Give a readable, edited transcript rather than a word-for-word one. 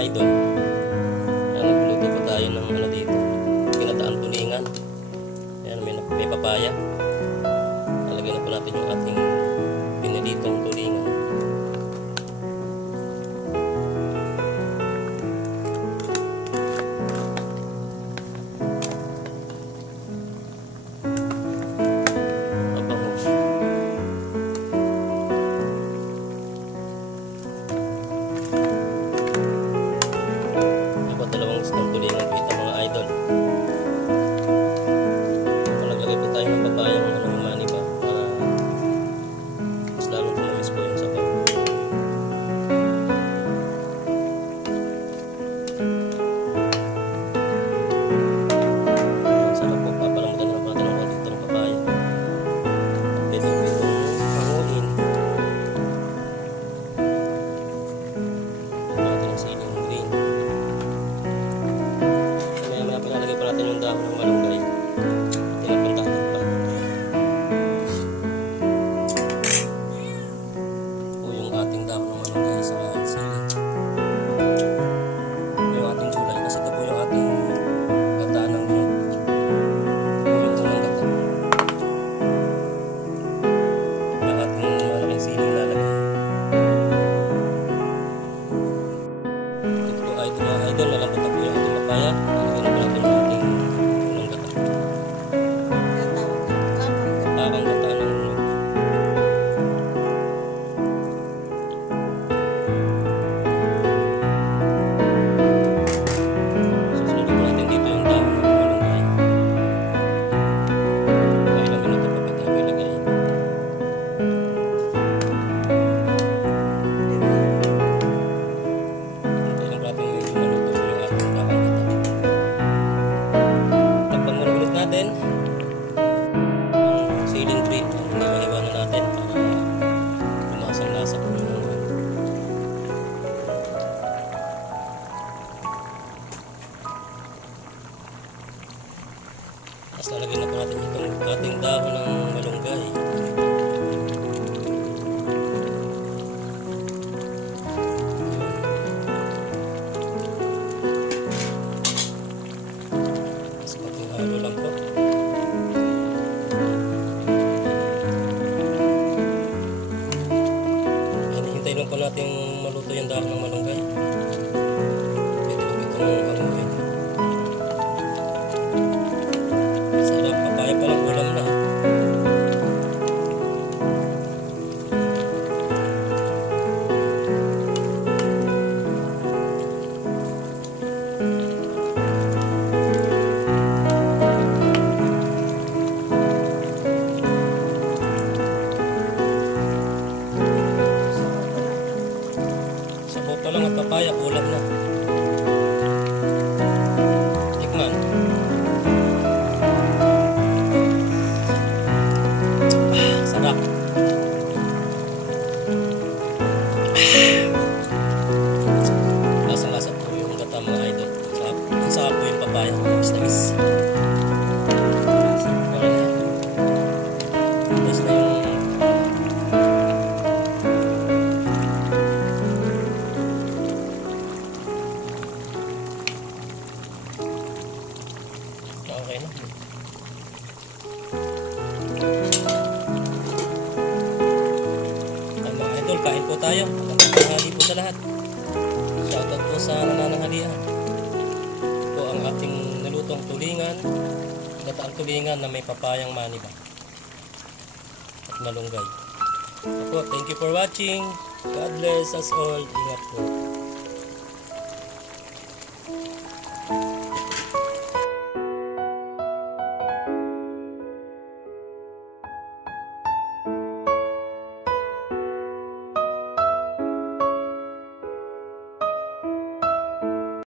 Idol. Nagluto po tayo ng ano dito, ginataan tulingan. Ayan, may papaya. Lalagyan na po natin yung ating pinilitong tulingan. Dalawang isang tulingan po ito mga idol. Naglagay po tayo ng papayang mani ba para mas lalong tumamis po yung sabaw. Sarap po, papalamutan na natin ng konti itong papaya. Pwede po itong panguhin. Natin ang siling green. Pinalagay pa natin yung dahon ng malunggay. Tinapuntahan pa. O yung ating dahon ng malunggay sa sili. Yung ating gulay. Kasi ito po yung ating gata ng nyug. O yung unang gata. Yung ating malaking sili lalagay. Ito po ay ito mga idol. Nalambot na po yung ating papaya. Siling green, iniwan-iwanan natin para lumasang lasa po yung tapos lalagyan na po natin itong ating dahon ng malunggay. Tapos ating halo lang po. Hintayin lang po natin maluto yung dahon ng malunggay. Pwede po itong hanguin. Sarap, papaya pa lang, ulam na. Sabaw pa lang at papaya, ulam na. Tikman. Sarap. Lasang-lasa po yung gata mga idol. Sarap po yung papaya. Tamis-tamis. Tapos na yung okay na. Mga idol, kain po tayo. Tanghali po sa lahat. Shoutout po sa nananghalian. Ito ang ating nalutong tulingan. Gataang tulingan na may papayang mani ba at malunggay. Ako, thank you for watching. God bless us all. Ingat po.